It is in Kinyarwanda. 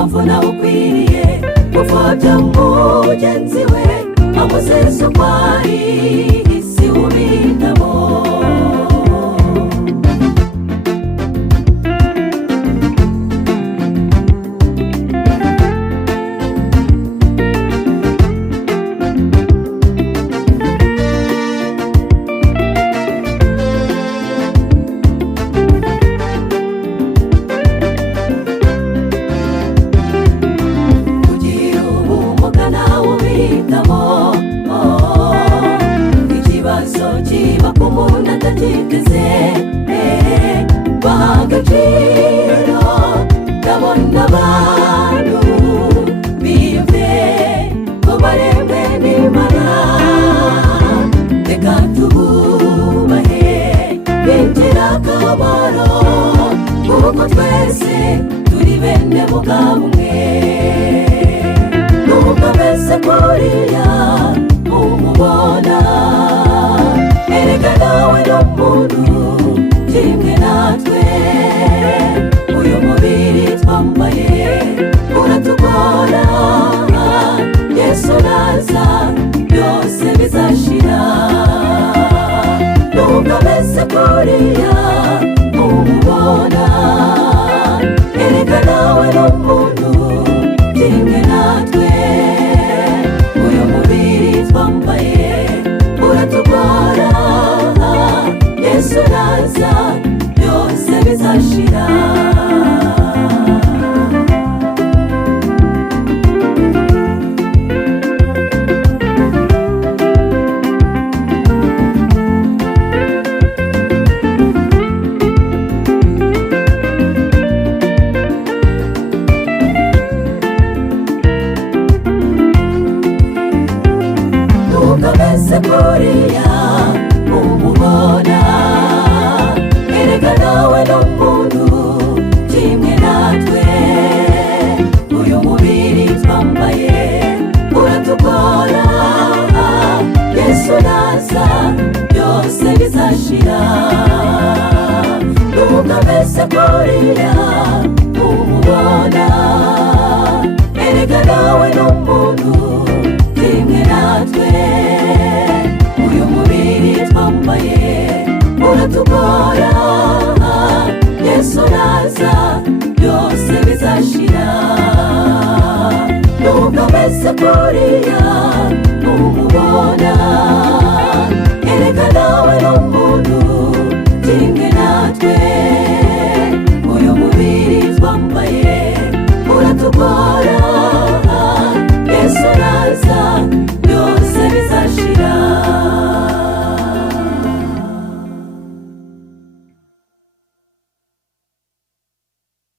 mpamvu nawe ukwiriye gupfobya mugenzi we amuzeza uko ari isi ubitamo. Ikibazo kiba ku muntu atakiteze baha agaciro ndabona abantu biyumve ko baremwe n'Imana. Reka tububahe b'ingirakamaro kuko twese turi bene mugabo umwe. Nubwo ameze kuriya umubona, erega nawe ni umuntu kimwe natwe. Uyu mubiri twambaye uratugora, Yesu naza byose bizashira. Nubwo ameze kuriya umubona, erega nawe ni umuntu kimwe natwe. Uyu mubiri twambaye uratugora, Yesu naza byose bizashira. Ameze kuriya umubona, erega nawe ni umuntu kimwe natwe. Uyu mubiri twambaye uratugora, Yesu naza byose bizashira. Nubwo ameze kuriya umubona, erega nawe ni umuntu kimwe natwe. Uyu mubiri twambaye uratugora, Yesu naza byose bizashira. Nubwo ameze kuriya umubona,